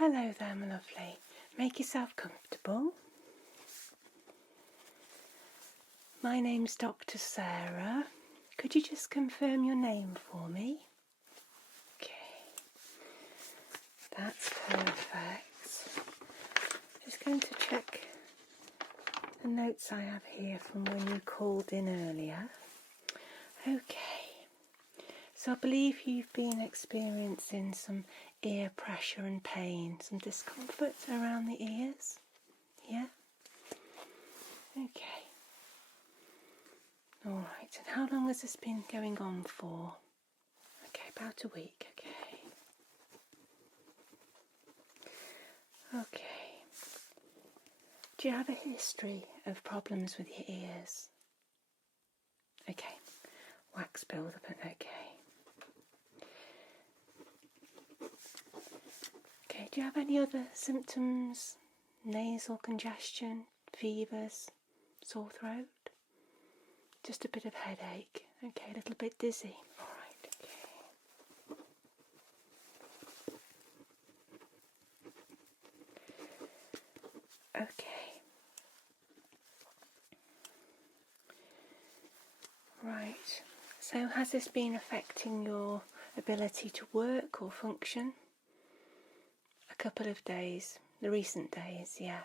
Hello there, my lovely. Make yourself comfortable. My name's Dr. Sarah. Could you just confirm your name for me? Okay, that's perfect. Just going to check the notes I have here from when you called in earlier. Okay, so I believe you've been experiencing some ear pressure and pain, some discomfort around the ears. Yeah? Okay. Alright, and how long has this been going on for? Okay, about a week, okay. Okay. Do you have a history of problems with your ears? Okay. Wax build-up, okay. Okay, do you have any other symptoms? Nasal congestion, fevers, sore throat? Just a bit of headache. Okay, a little bit dizzy. Alright, okay. Okay. Right. So has this been affecting your ability to work or function? A couple of days, the recent days, yeah.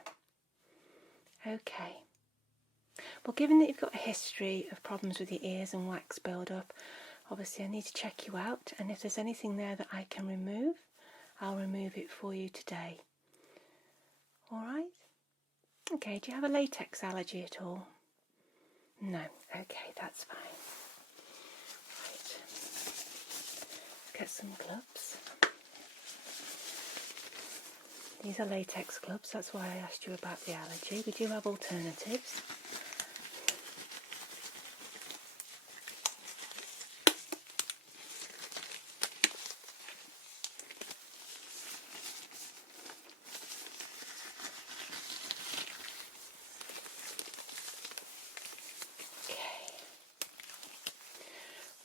Okay. Well, given that you've got a history of problems with your ears and wax build-up, obviously I need to check you out, and if there's anything there that I can remove, I'll remove it for you today. Alright? Okay, do you have a latex allergy at all? No. Okay, that's fine. Right. Let's get some gloves. These are latex gloves, that's why I asked you about the allergy. We do have alternatives.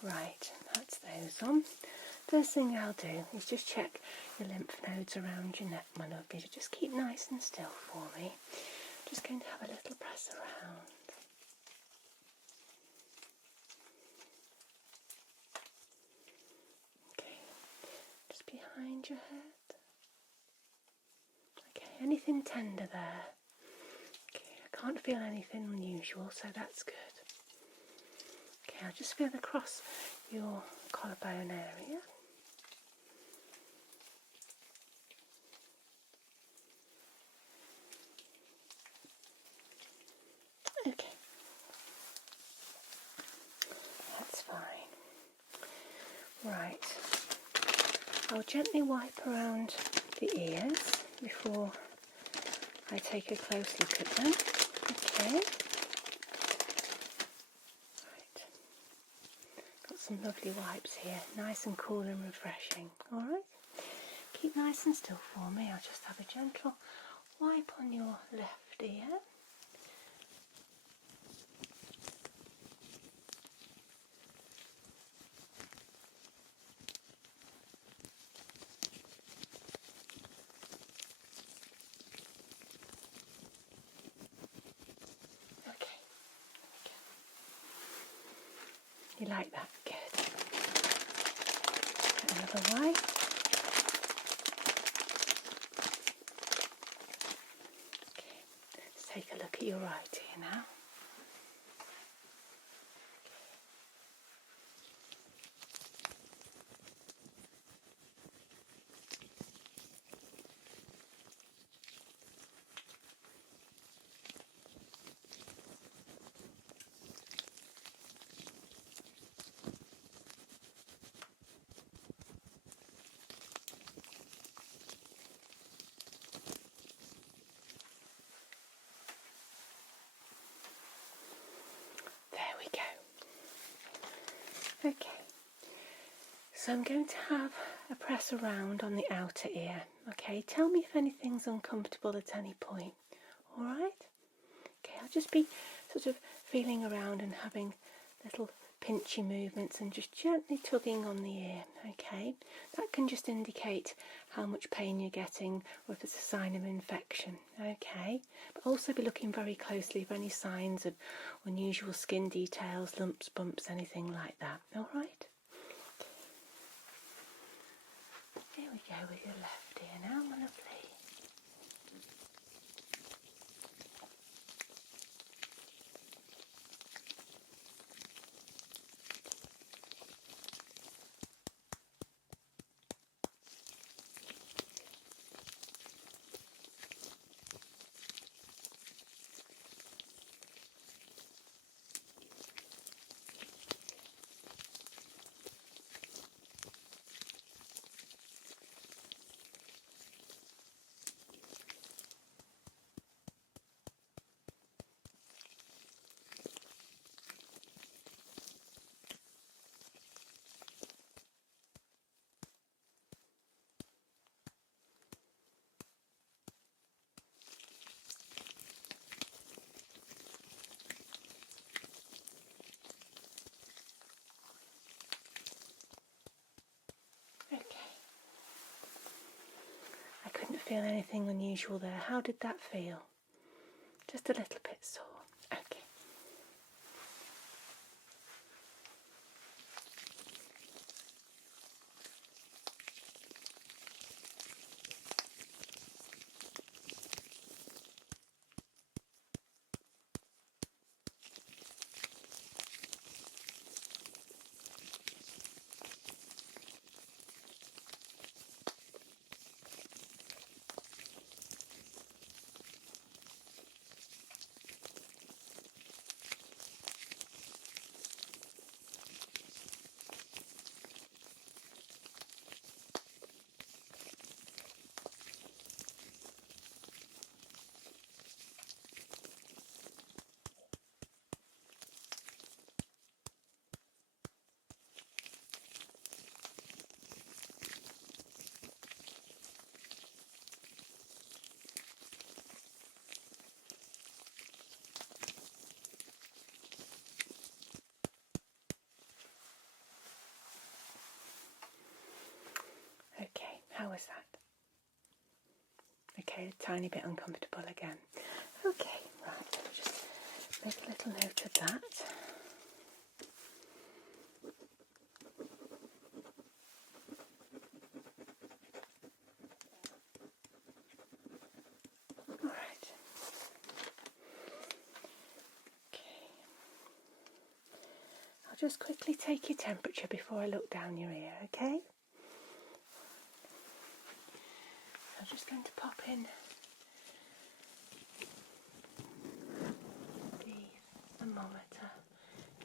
Right, that's those on. First thing I'll do is just check your lymph nodes around your neck, my lovely. Just keep nice and still for me. Just going to have a little press around. Okay, just behind your head. Okay, anything tender there? Okay, I can't feel anything unusual, so that's good. Okay, I'll just feel across your collarbone area. Okay, that's fine. Right, I'll gently wipe around the ears before I take a close look at them. Okay. Right. Got some lovely wipes here, nice and cool and refreshing. Alright. Keep nice and still for me. I'll just have a gentle wipe on your left ear. You like that? Good. Another wipe. Okay. Let's take a look at your right ear now. Okay, so I'm going to have a press around on the outer ear. Okay, tell me if anything's uncomfortable at any point. Alright? Okay, I'll just be sort of feeling around and having little pinchy movements and just gently tugging on the ear, okay? That can just indicate how much pain you're getting or if it's a sign of infection, okay? But also be looking very closely for any signs of unusual skin details, lumps, bumps, anything like that, alright? Here we go with your left ear now, my lovely. Okay. I couldn't feel anything unusual there. How did that feel? Just a little bit sore. Okay. Okay, how was that? Okay, a tiny bit uncomfortable again. Okay, right, I'll just make a little note of that. Alright. Okay. I'll just quickly take your temperature before I look down your ear, okay? I'm just going to pop in the thermometer.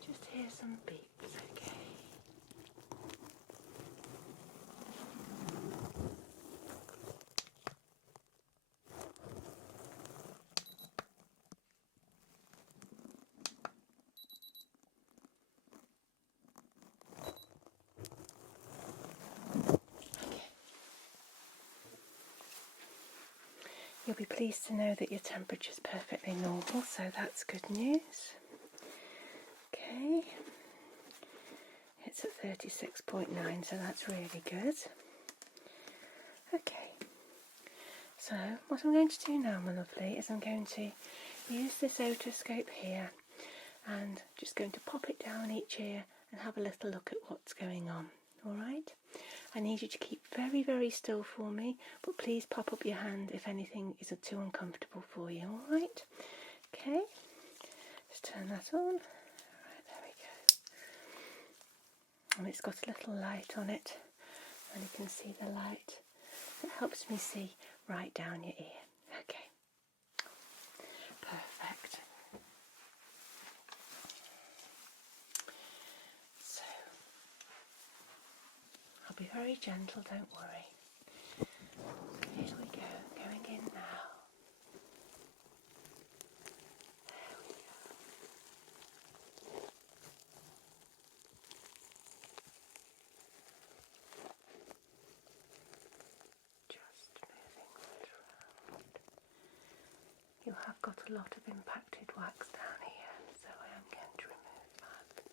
Just hear some beeps, okay? You'll be pleased to know that your temperature is perfectly normal, so that's good news. Okay, it's at 36.9, so that's really good. Okay, so what I'm going to do now, my lovely, is I'm going to use this otoscope here and just going to pop it down each ear and have a little look at what's going on, alright? I need you to keep very, very still for me, but please pop up your hand if anything is too uncomfortable for you, alright? Okay, just turn that on. Right, there we go. And it's got a little light on it, and you can see the light. It helps me see right down your ear. Okay, perfect. So, I'll be very gentle, don't worry. So here we go, going in now. There we go. Just moving that around. You have got a lot of impacted wax down here, so I am going to remove that.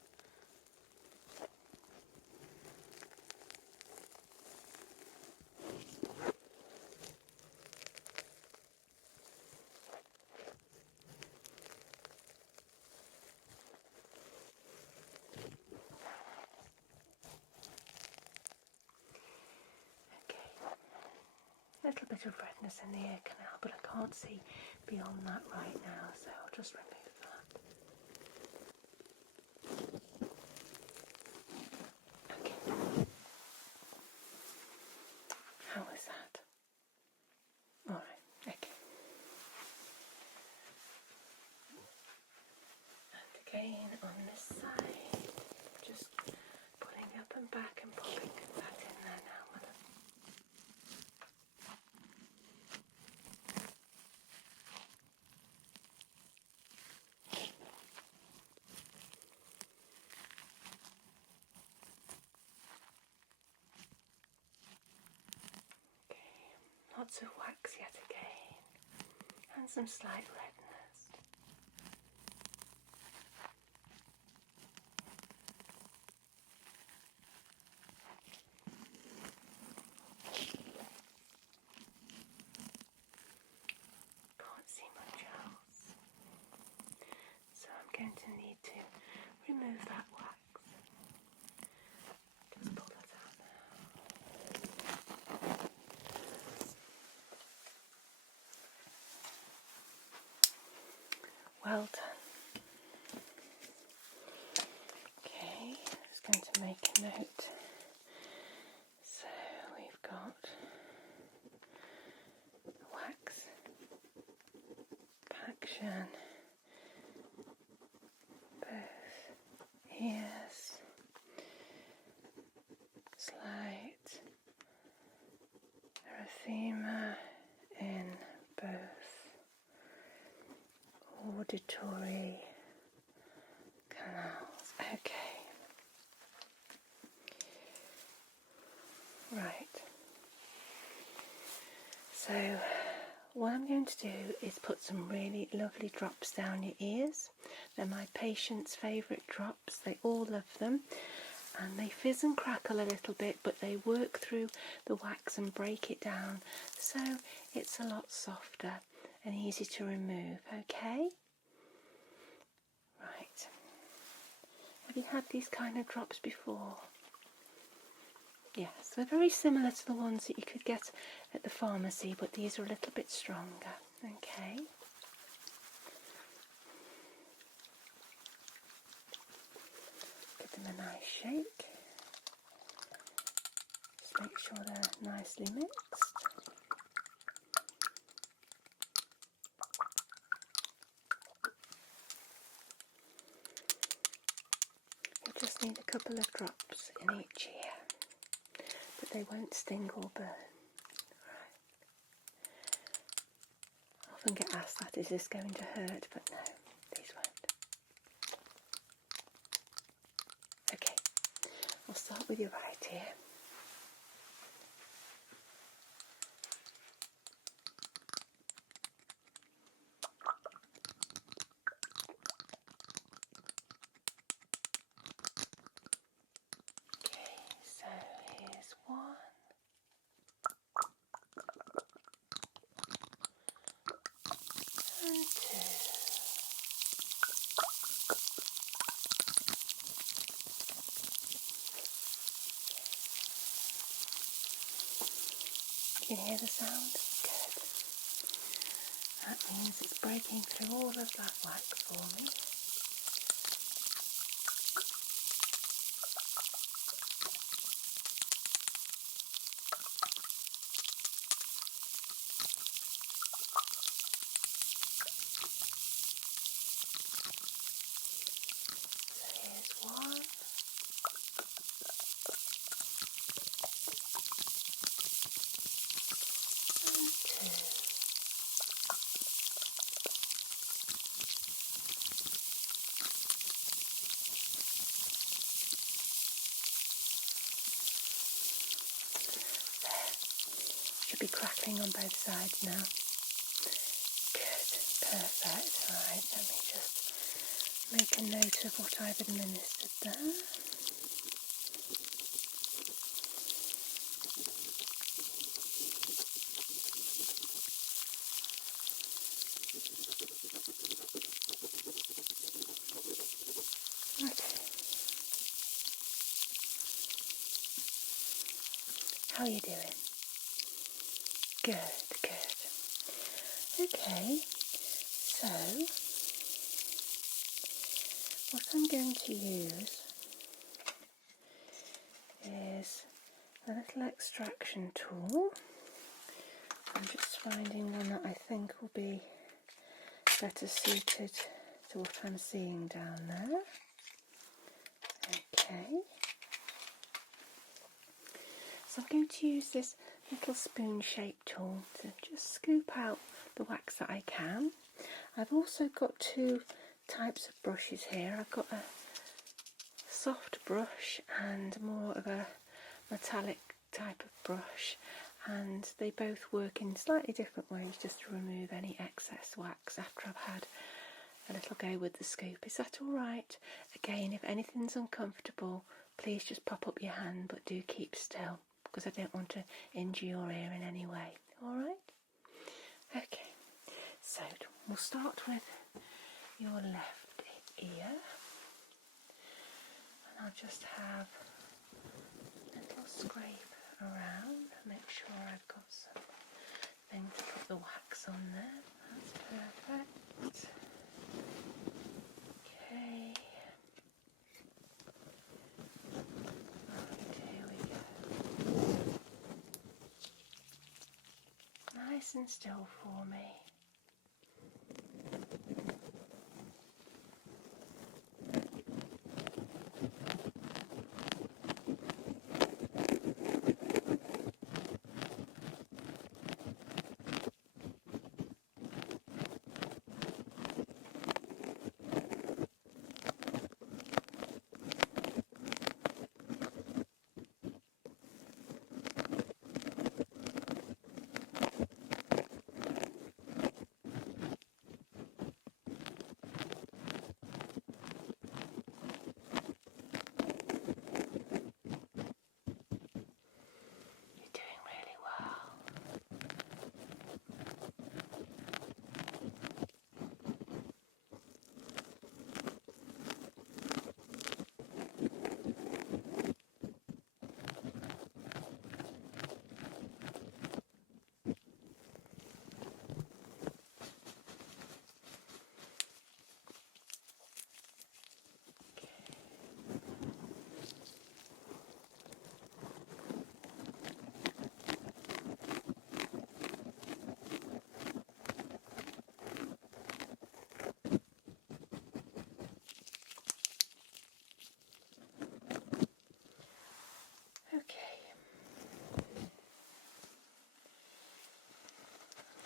little bit of redness in the ear canal, but I can't see beyond that right now, so I'll just remove that. Okay. How was that? Alright, okay. And again on this side, just pulling up and back and popping that in there now, my love. Okay, lots of wax yet again, and some slight redness. Can't see much else, so I'm going to need to remove that wax. Just pull that out now. Well done. Okay, just going to make a note. So we've got wax, action, both ears, slight erythema in both auditory canals. Okay. Right. So what I'm going to do is put some really lovely drops down your ears. They're my patients' favourite drops. They all love them. And they fizz and crackle a little bit, but they work through the wax and break it down, so it's a lot softer and easy to remove. Okay? Right. Have you had these kind of drops before? Yes, they're very similar to the ones that you could get at the pharmacy, but these are a little bit stronger. Okay. Give them a nice shake. Just make sure they're nicely mixed. You just need a couple of drops in each ear, but they won't sting or burn. Right. I often get asked that, is this going to hurt? But no, these won't. Okay, I'll start with your right ear. So here's one and two. You can hear the sound? Good. That means it's breaking through all of that wax for me. Here's one. And two. There. Should be crackling on both sides now. Good. Perfect. Right, let me just make a note of what I've administered there. Okay. How are you doing? Good, good. Okay, so what I'm going to use is a little extraction tool. I'm just finding one that I think will be better suited to what I'm seeing down there. Okay. So I'm going to use this little spoon-shaped tool to just scoop out the wax that I can. I've also got two types of brushes here. I've got a soft brush and more of a metallic type of brush, and they both work in slightly different ways just to remove any excess wax after I've had a little go with the scoop. Is that alright? Again, if anything's uncomfortable, please just pop up your hand, but do keep still because I don't want to injure your ear in any way. Alright? Okay, so we'll start with your left ear, and I'll just have a little scrape around, make sure I've got something to put the wax on there. That's perfect. Okay. Right, here we go. Nice and still for me.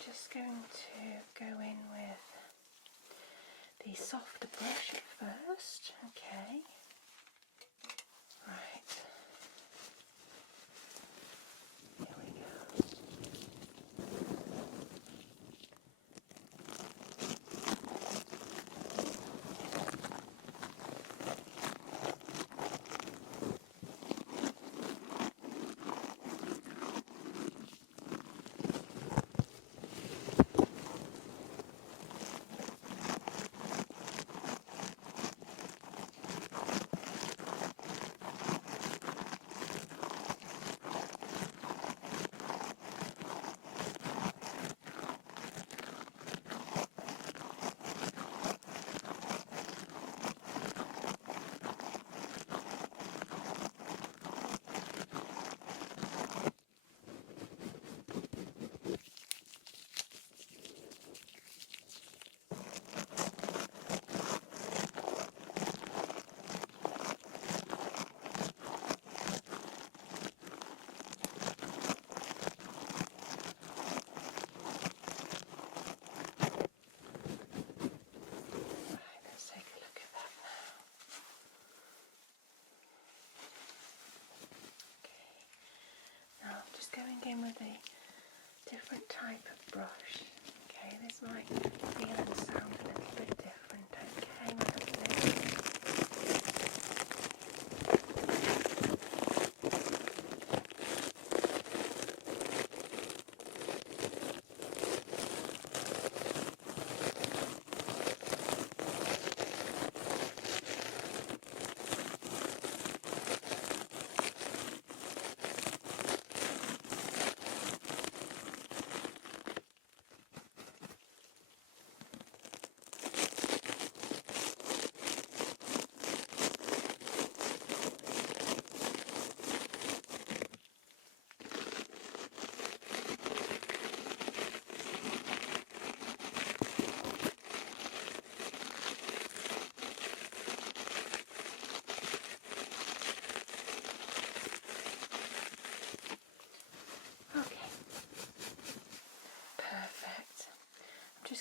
Just going to go in with the softer brush at first. Okay. Right. Here we go. Going in with a different type of brush. Okay, this might feel and sound a little bit different. Okay, my lovely.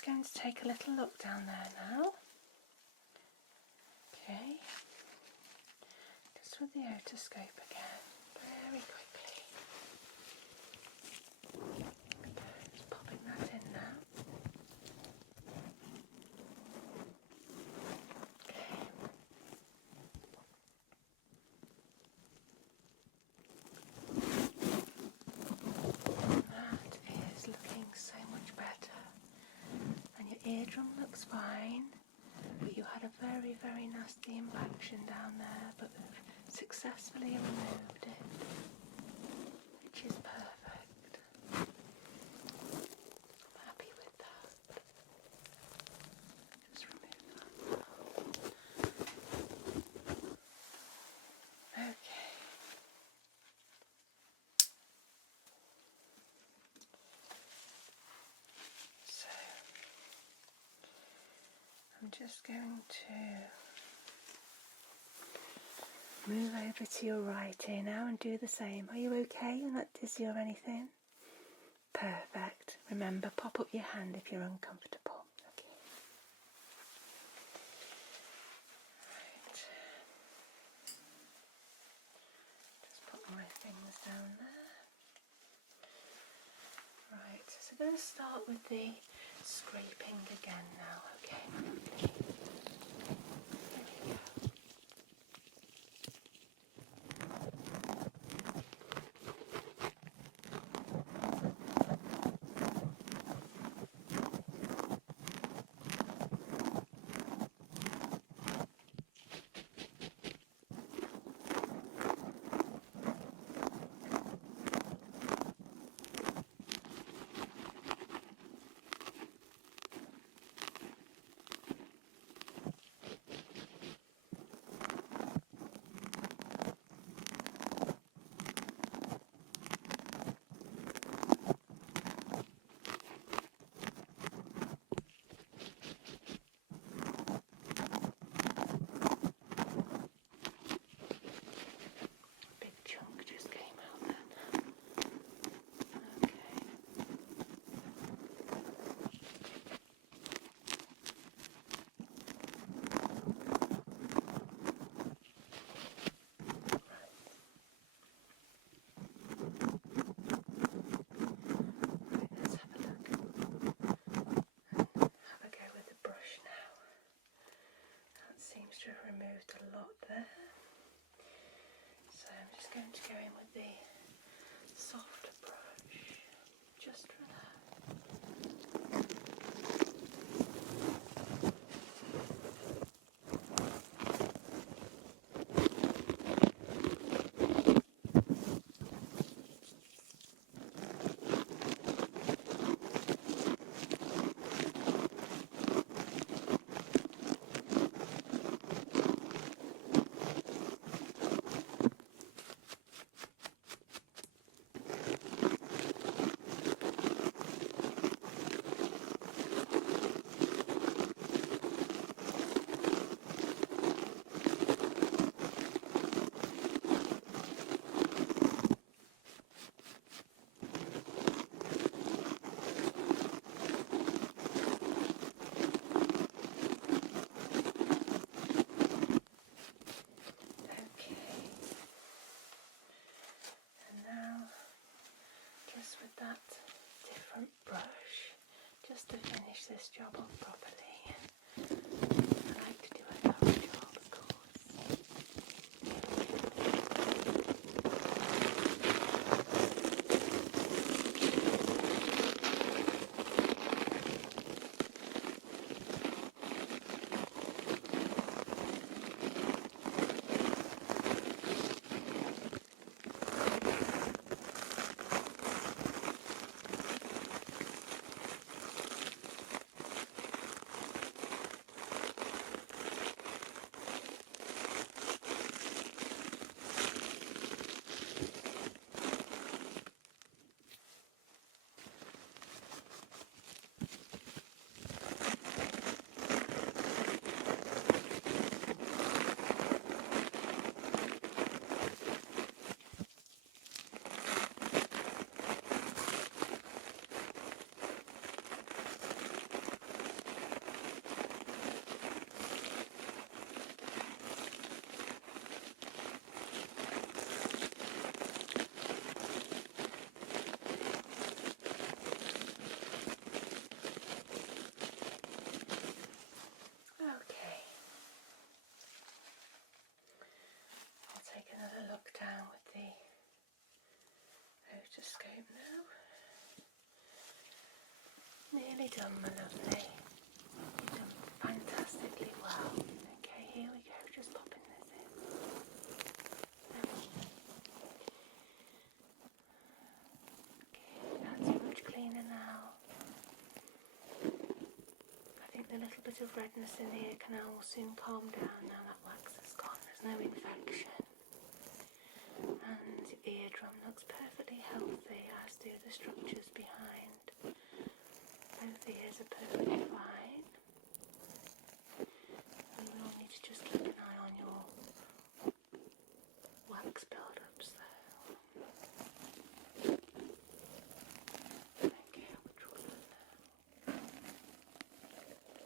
going to take a little look down there now. Okay, just with the otoscope again, very quickly. Okay, just popping that in now. Okay. That is looking so much better. And your eardrum looks fine, but you had a very, very nasty impaction down there, but we've successfully removed it, which is perfect. I'm happy with that. Just remove that. Okay. So I'm just going to move over to your right ear now and do the same. Are you okay? You're not dizzy or anything? Perfect. Remember, pop up your hand if you're uncomfortable. Okay. Right. Just put my things down there. Right, so I'm going to start with the scraping again now, okay? There we go. Seems to have removed a lot there. So I'm just going to go in with the soft brush just for that. With that different brush, just to finish this job off properly. I like to do a thorough job, of course. down with the otoscope now. Nearly done, my lovely. You've done fantastically well. Okay, here we go, just popping this in. Okay, that's much cleaner now. I think the little bit of redness in the ear canal will soon calm down now that wax has gone. There's no infection. And the eardrum looks perfectly healthy, as do the structures behind. Both ears are perfectly fine. And we'll need to just keep an eye on your wax build-ups though. Okay, I'll withdraw that now. There we go.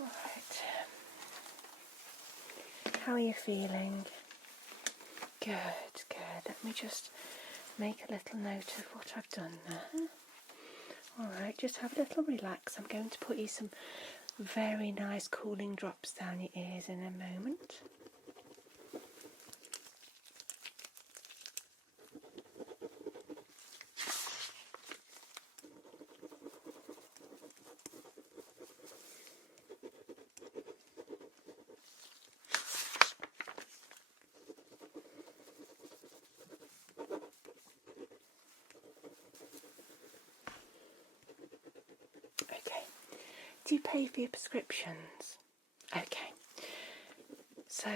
Alright. How are you feeling? Good, good. Let me just make a little note of what I've done there. Alright, just have a little relax. I'm going to put you some very nice cooling drops down your ears in a moment. Okay, do you pay for your prescriptions? Okay, so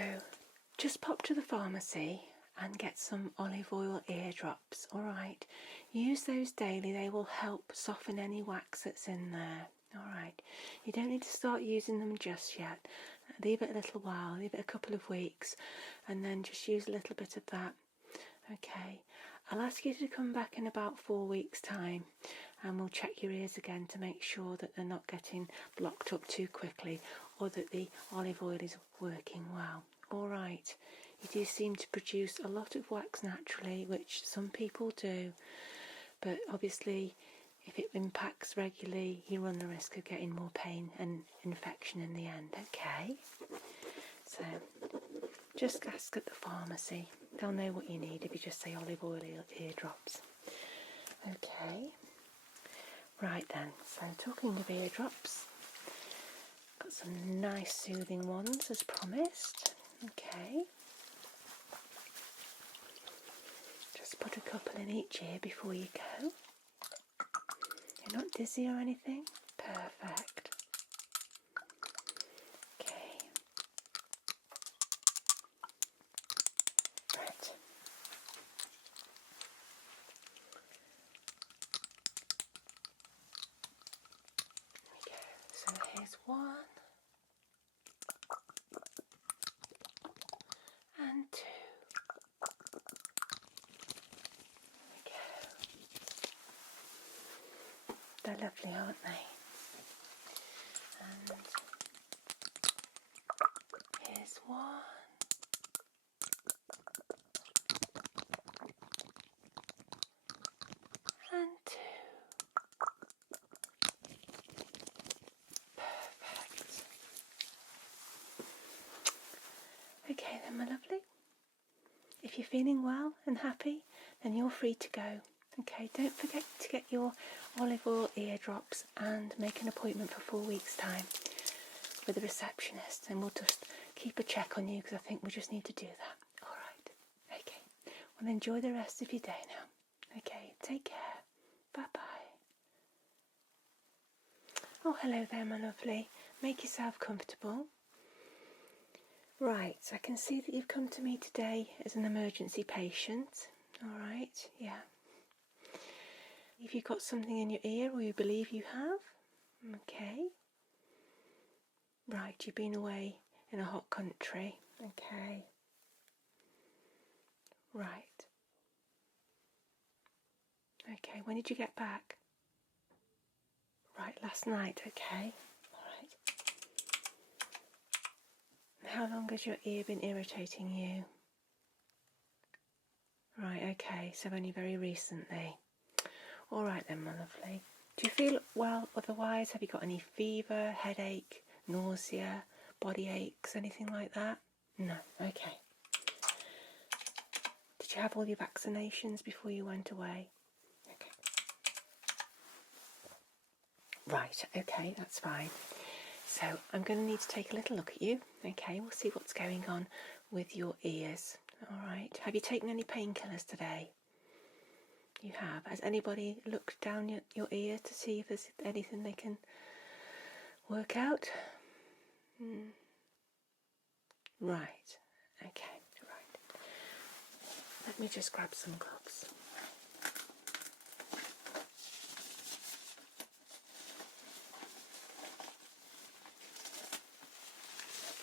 just pop to the pharmacy and get some olive oil eardrops, alright? Use those daily, they will help soften any wax that's in there, alright? You don't need to start using them just yet. Leave it a little while, leave it a couple of weeks, and then just use a little bit of that, okay? I'll ask you to come back in about 4 weeks' time and we'll check your ears again to make sure that they're not getting blocked up too quickly or that the olive oil is working well. Alright, you do seem to produce a lot of wax naturally, which some people do, but obviously if it impacts regularly you run the risk of getting more pain and infection in the end, okay? So just ask at the pharmacy. They'll know what you need if you just say olive oil eardrops. Okay. Right then, so talking of eardrops, got some nice soothing ones as promised. Okay. Just put a couple in each ear before you go. You're not dizzy or anything? Perfect. Okay. Right. So here's one and two. They're lovely, aren't they? And here's one and two. Perfect. Okay then, my lovely. If you're feeling well and happy, then you're free to go. Okay, don't forget to get your olive oil eardrops and make an appointment for 4 weeks' time with the receptionist, and we'll just keep a check on you because I think we just need to do that. Alright, okay. Well, enjoy the rest of your day now. Okay, take care. Bye-bye. Oh, hello there, my lovely. Make yourself comfortable. Right, I can see that you've come to me today as an emergency patient. Alright, yeah. If you've got something in your ear, or you believe you have, okay. Right, you've been away in a hot country, okay. Right. Okay, when did you get back? Right, last night, okay. Alright. How long has your ear been irritating you? Right, okay, so only very recently. All right then, my lovely. Do you feel well otherwise? Have you got any fever, headache, nausea, body aches, anything like that? No. Okay. Did you have all your vaccinations before you went away? Okay. Right, okay, that's fine. So I'm going to need to take a little look at you. Okay, we'll see what's going on with your ears. All right. Have you taken any painkillers today? You have. Has anybody looked down your ear to see if there's anything they can work out? Right. Okay. Right. Let me just grab some gloves.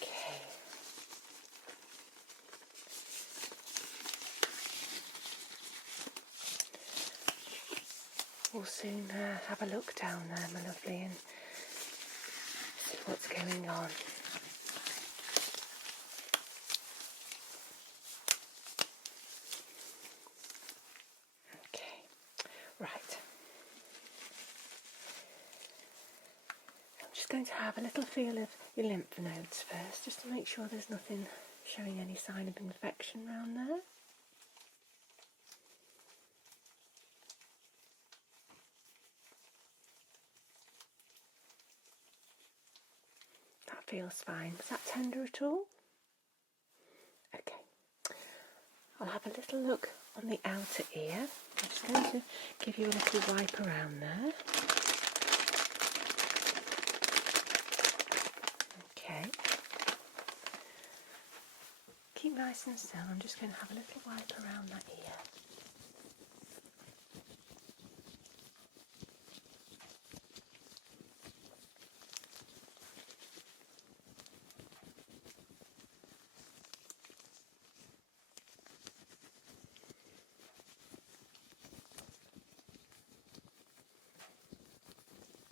Okay. We'll soon have a look down there, my lovely, and see what's going on. Okay, right. I'm just going to have a little feel of your lymph nodes first, just to make sure there's nothing showing any sign of infection around there. That feels fine. Was that tender at all? Okay. I'll have a little look on the outer ear. I'm just going to give you a little wipe around there. Okay. Keep nice and still. I'm just going to have a little wipe around that ear.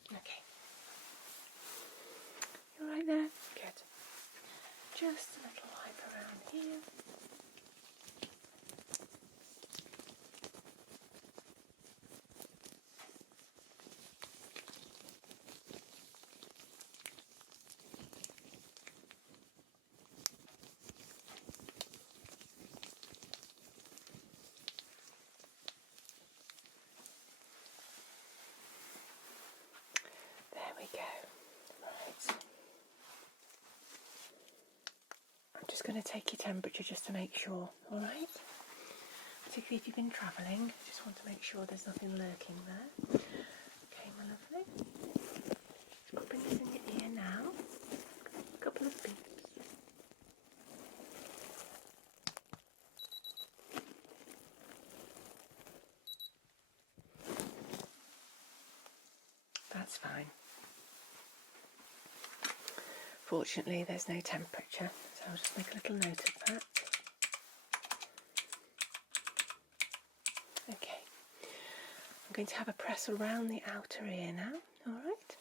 Okay. You right there? Good. Just a little wipe around here. There we go. Right. I'm just going to take your temperature just to make sure, alright? Particularly if you've been travelling, just want to make sure there's nothing lurking there. Okay, my lovely. Just popping this in your ear now. A couple of beeps. That's fine. Fortunately, there's no temperature, so I'll just make a little note of that. Okay. I'm going to have a press around the outer ear now, alright?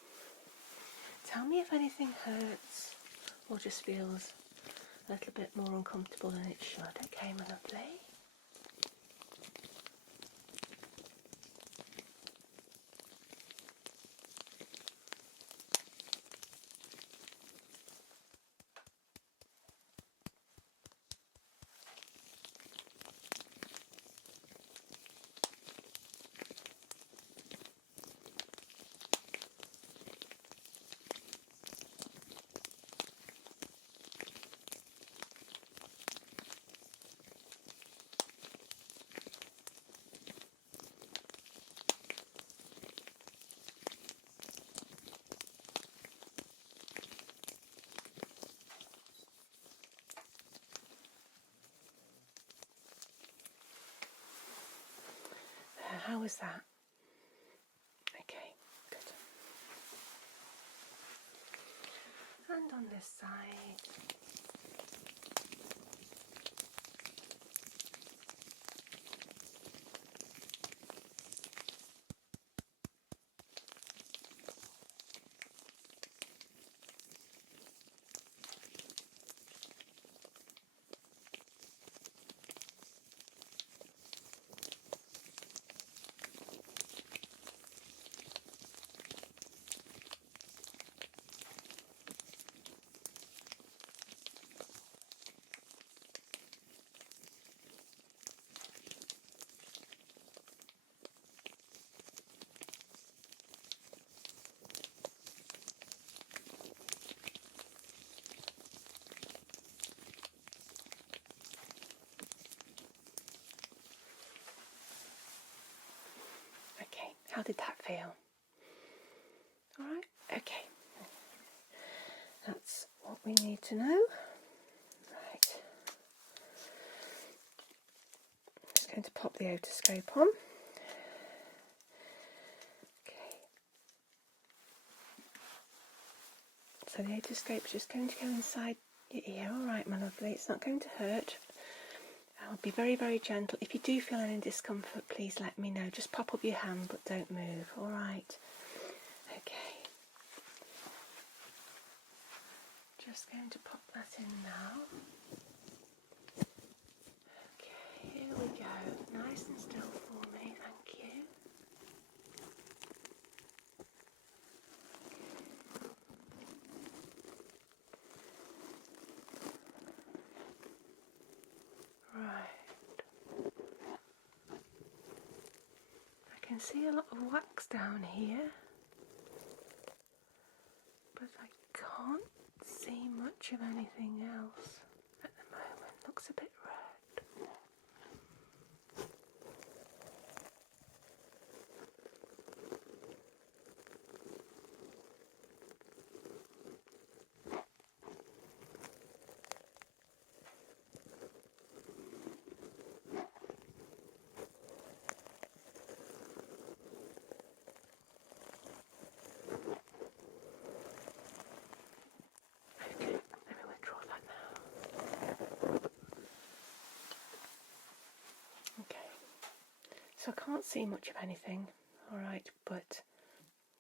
Tell me if anything hurts or just feels a little bit more uncomfortable than it should. Okay, my lovely? How was that? Okay, good. And on this side. How did that feel? Alright, okay. That's what we need to know. Right. I'm just going to pop the otoscope on. Okay. So the otoscope's just going to go inside your ear. Alright, my lovely, it's not going to hurt. I'll be very, very gentle. If you do feel any discomfort, please let me know. Just pop up your hand, but don't move. Alright. Okay. Just going to pop that in now. Okay, here we go. Nice and still for me, thank you. Right. I can see a lot of wax down here, but I can't see much of anything else at the moment. Looks a bit red. So I can't see much of anything, alright, but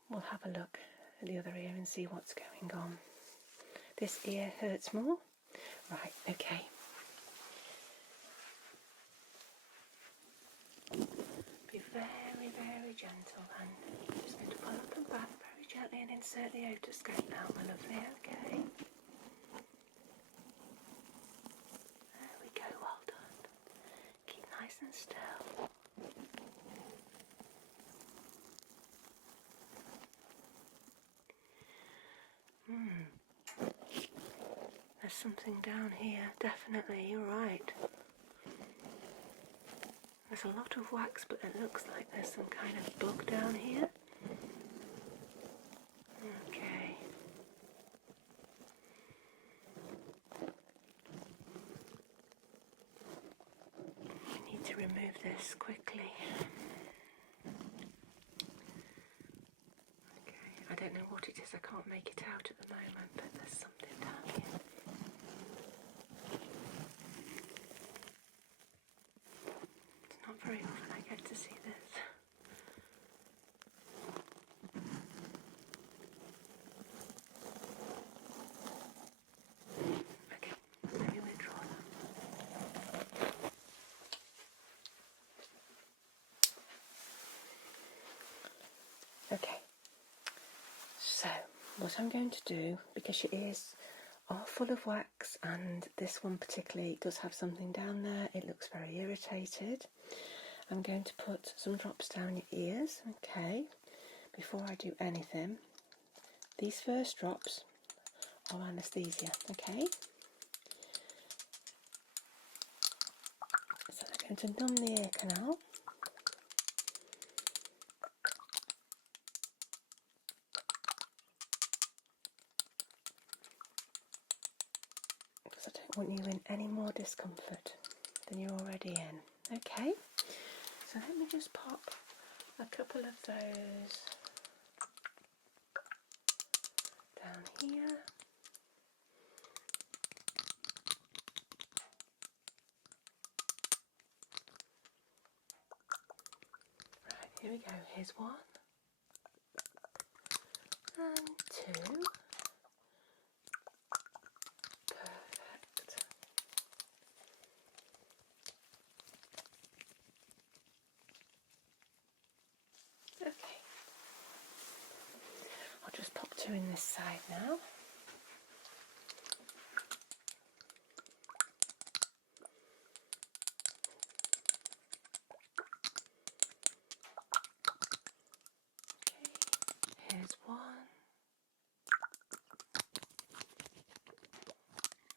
we'll have a look at the other ear and see what's going on. This ear hurts more? Right, okay. Be very, very gentle then. I'm just going to pull up and back very gently and insert the otoscope now, my lovely, okay? There we go, well done. Keep nice and still. There's something down here, definitely, you're right. There's a lot of wax, but it looks like there's some kind of bug down here. Okay. We need to remove this quickly. Okay, I don't know what it is, I can't make it out at the moment, but there's something down here. It's not very often I get to see this. Okay, let me withdraw that. Okay, so what I'm going to do, because your ears are full of wax and this one particularly does have something down there, it looks very irritated. I'm going to put some drops down your ears, okay, before I do anything. These first drops are anaesthesia, okay? So I'm going to numb the ear canal. Because I don't want you in any more discomfort than you're already in, okay? So let me just pop a couple of those down here. Right, here we go. Here's one and two. Perfect. Okay. I'll just pop two in this side now. Okay, here's one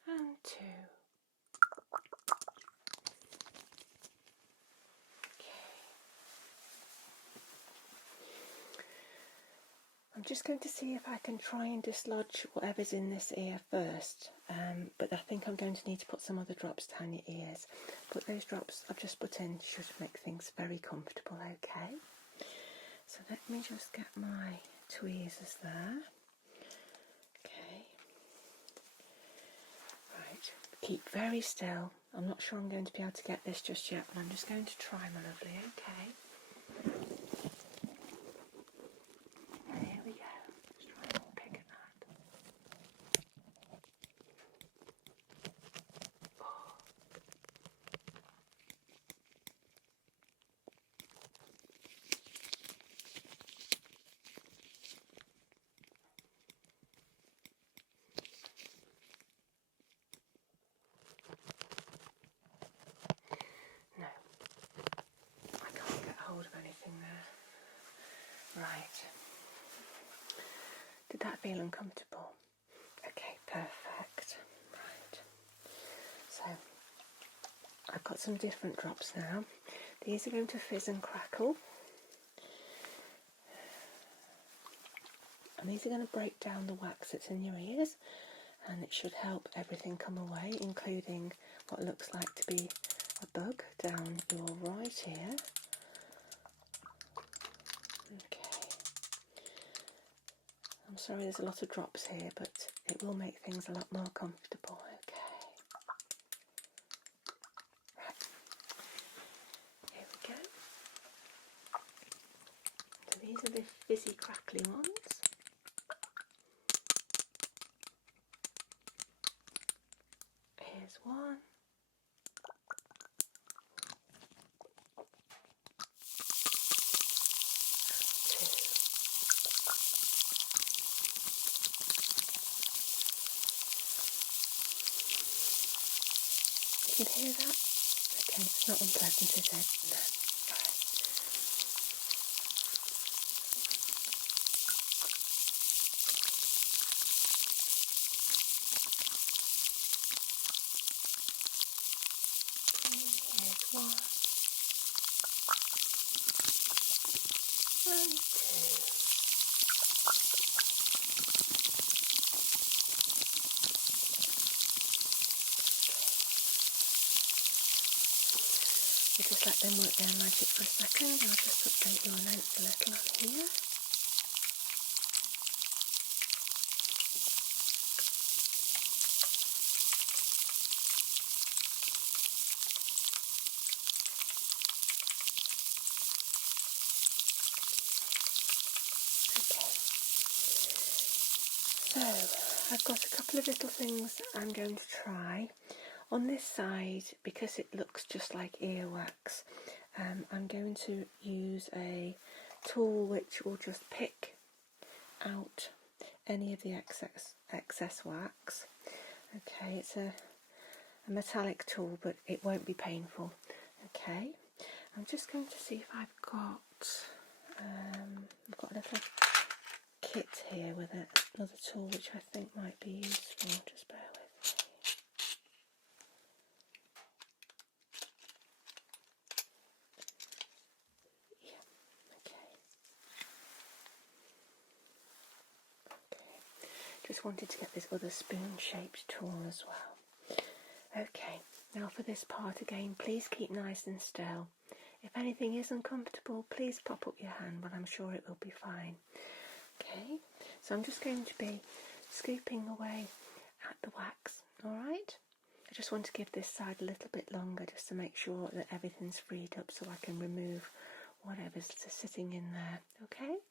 and two. Okay. I'm just going to see if I can try and dislodge whatever's in this ear first, but I think I'm going to need to put some other drops down your ears. But those drops I've just put in should make things very comfortable, okay? So let me just get my tweezers there. Okay. Right, keep very still. I'm not sure I'm going to be able to get this just yet, but I'm just going to try, my lovely, okay? Here we go. Let's try and pick at that. Oh. No, I can't get hold of anything there. Right. Did that feel uncomfortable? Okay, perfect. Right. So, I've got some different drops now. These are going to fizz and crackle. And these are going to break down the wax that's in your ears, and it should help everything come away, including what looks like to be a bug down your right ear. Okay. I'm sorry there's a lot of drops here, but it will make things a lot more comfortable. Okay. Right. Here we go. So these are the fizzy crackly ones. Here's one. Two. You can hear that? Okay, it's not unpleasant, is it? No. Right. Here's one. And two. We'll just let them work their magic for a second. I'll just update your notes a little on here. Okay. So, I've got a couple of little things I'm going to try. On this side, because it looks just like earwax, I'm going to use a tool which will just pick out any of the excess wax. Okay, it's a metallic tool, but it won't be painful. Okay, I'm just going to see if I've got a little kit here with another tool which I think might be useful. Just bear with me. Just wanted to get this other spoon-shaped tool as well. Okay, now for this part again, please keep nice and still. If anything is uncomfortable, please pop up your hand, but I'm sure it will be fine. Okay, so I'm just going to be scooping away at the wax, alright? I just want to give this side a little bit longer just to make sure that everything's freed up so I can remove whatever's sitting in there, okay?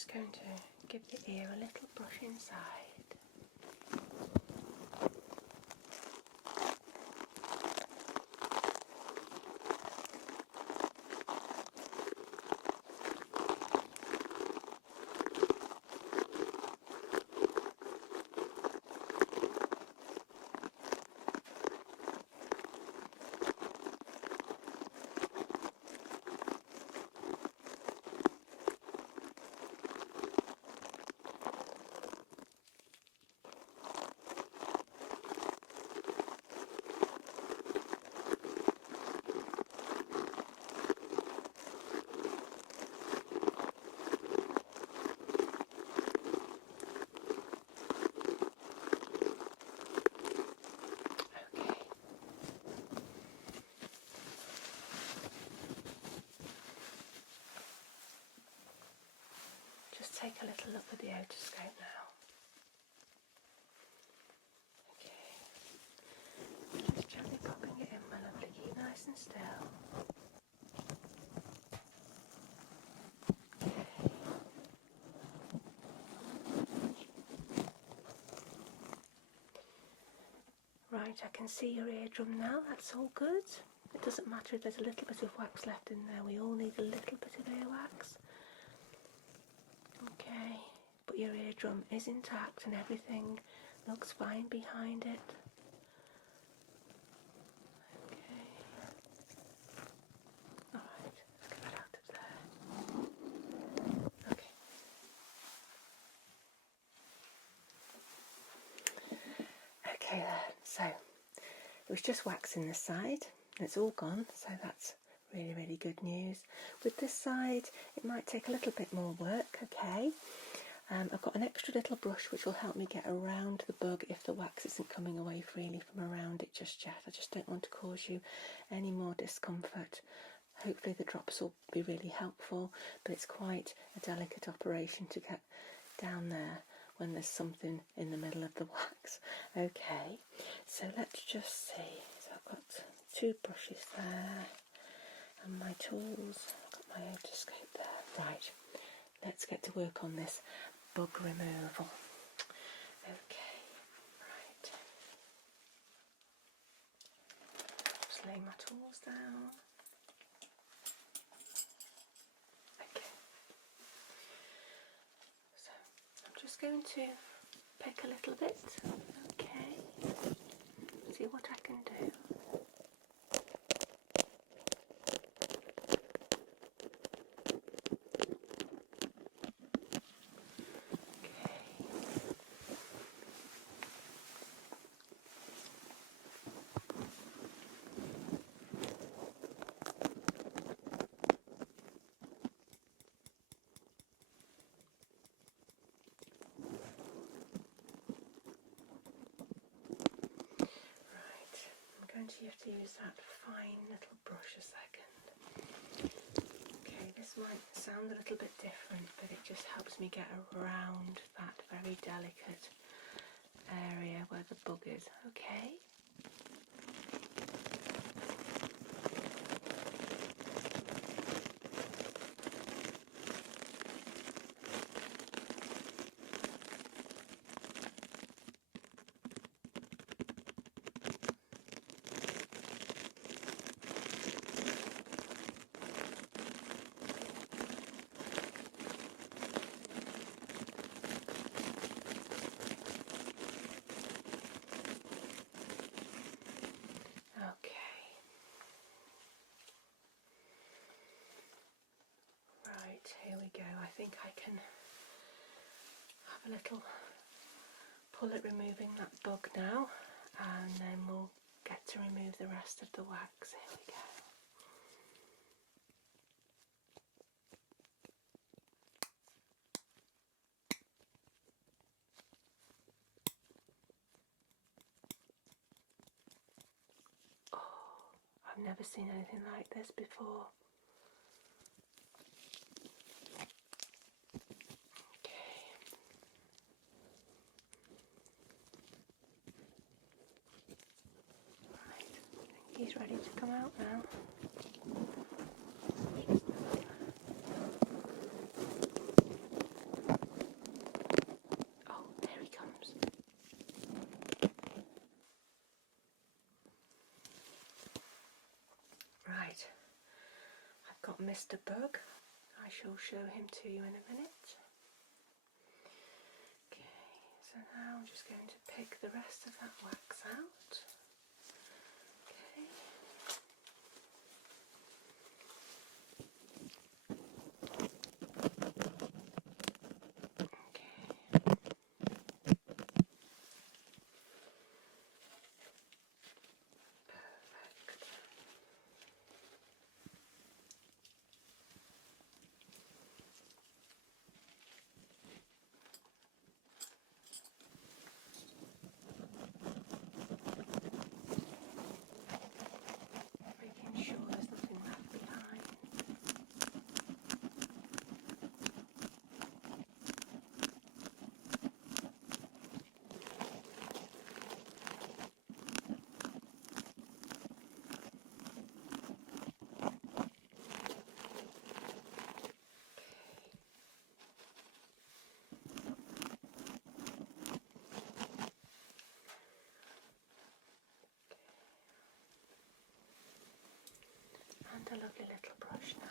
just going to give the ear a little brush inside. Just take a little look at the otoscope now. Okay. Just gently popping it in, my lovely. Keep nice and still. Right, I can see your eardrum now. That's all good. It doesn't matter if there's a little bit of wax left in there. We all need a little bit of earwax. Okay, but your eardrum is intact and everything looks fine behind it. Okay. Alright, let's get that out of there. Okay. Okay there, so it was just wax in this side and it's all gone, so that's really, really good news. With this side, it might take a little bit more work, okay. I've got an extra little brush which will help me get around the bug if the wax isn't coming away freely from around it just yet. I just don't want to cause you any more discomfort. Hopefully the drops will be really helpful, but it's quite a delicate operation to get down there when there's something in the middle of the wax. Okay, so let's just see. So I've got 2 brushes there and my tools. I've got my otoscope there. Right, let's get to work on this bug removal. Okay, right. Just lay my tools down. Okay. So I'm just going to pick a little bit. Okay. See what I can do. You have to use that fine little brush a second. Okay, this might sound a little bit different, but it just helps me get around that very delicate area where the bug is. Okay. Here we go. I think I can have a little pull at removing that bug now, and then we'll get to remove the rest of the wax. Here we go. Oh, I've never seen anything like this before. He's ready to come out now. not missed a bug. I shall show him to you in a minute. Okay, so now I'm just going to pick the rest of that wax out. Okay. Making sure there's nothing left behind. And a lovely little brush now.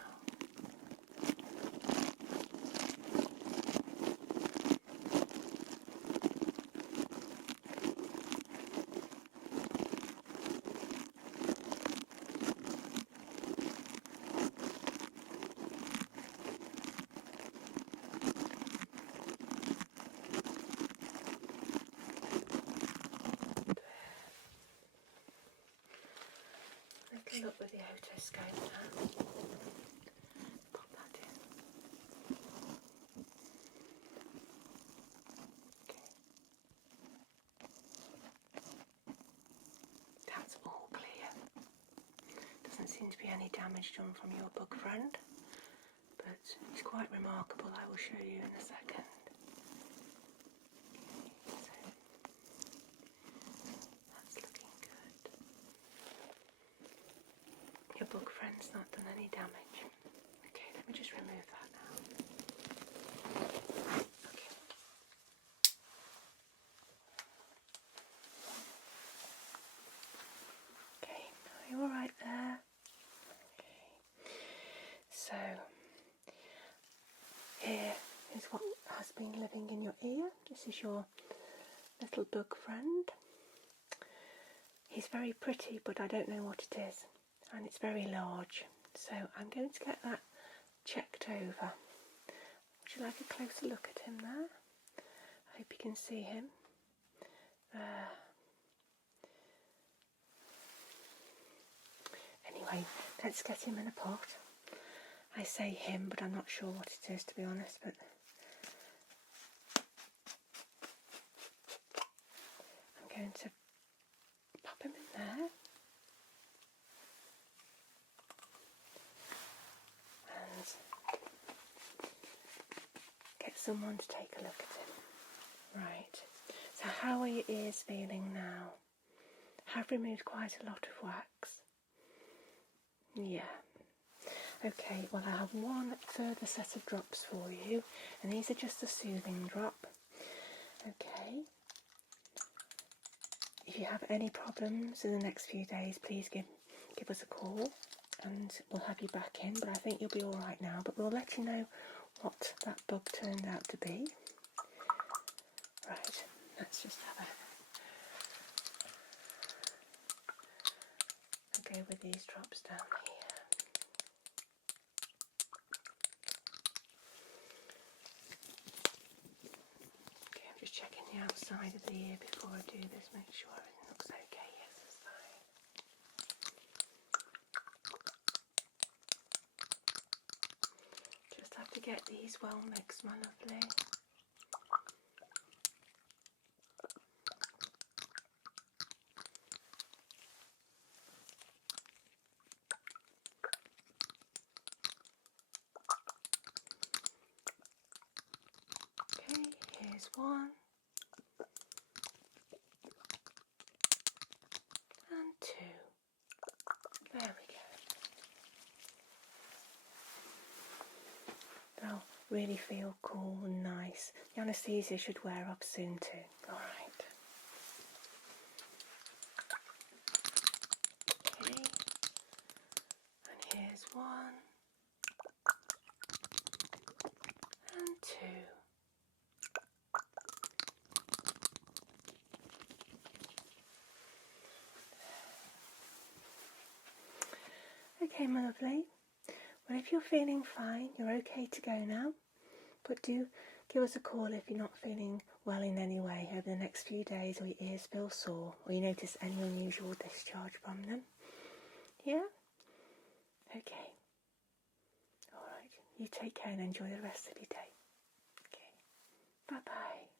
Little look with the otoscope now. Pop that in. Okay. That's all clear. Doesn't seem to be any damage done from your bug friend, but it's quite remarkable. I will show you in a second. Okay, so that's looking good. Your bug friend's not done any damage. Okay, let me just remove that now. Okay. Okay, are you alright there? Okay. So, here is what has been living in your ear. This is your little bug friend. He's very pretty, but I don't know what it is. And it's very large. So I'm going to get that checked over. Would you like a closer look at him there? I hope you can see him. Anyway, let's get him in a pot. I say him, but I'm not sure what it is, to be honest, but I'm going to pop him in there. And get someone to take a look at him. Right, so how are your ears feeling now? I've removed quite a lot of wax. Yeah. Okay, well I have one further set of drops for you, and these are just a soothing drop. Okay. If you have any problems in the next few days, please give us a call and we'll have you back in, but I think you'll be alright now, but we'll let you know what that bug turned out to be. Right, let's just have a go with these drops down here. Okay, I'm just checking the outside of the ear before I do this, make sure everything looks okay. Yes, it's fine. Just have to get these well mixed, my lovely. Okay, here's one. And two. There we go. They'll really feel cool and nice. The anaesthesia should wear off soon too. Alright. Okay. And here's one. 2. Okay, my lovely. Well, if you're feeling fine, you're okay to go now. But do give us a call if you're not feeling well in any way over the next few days, or your ears feel sore, or you notice any unusual discharge from them. Yeah? Okay. Alright, you take care and enjoy the rest of your day. Okay. Bye-bye.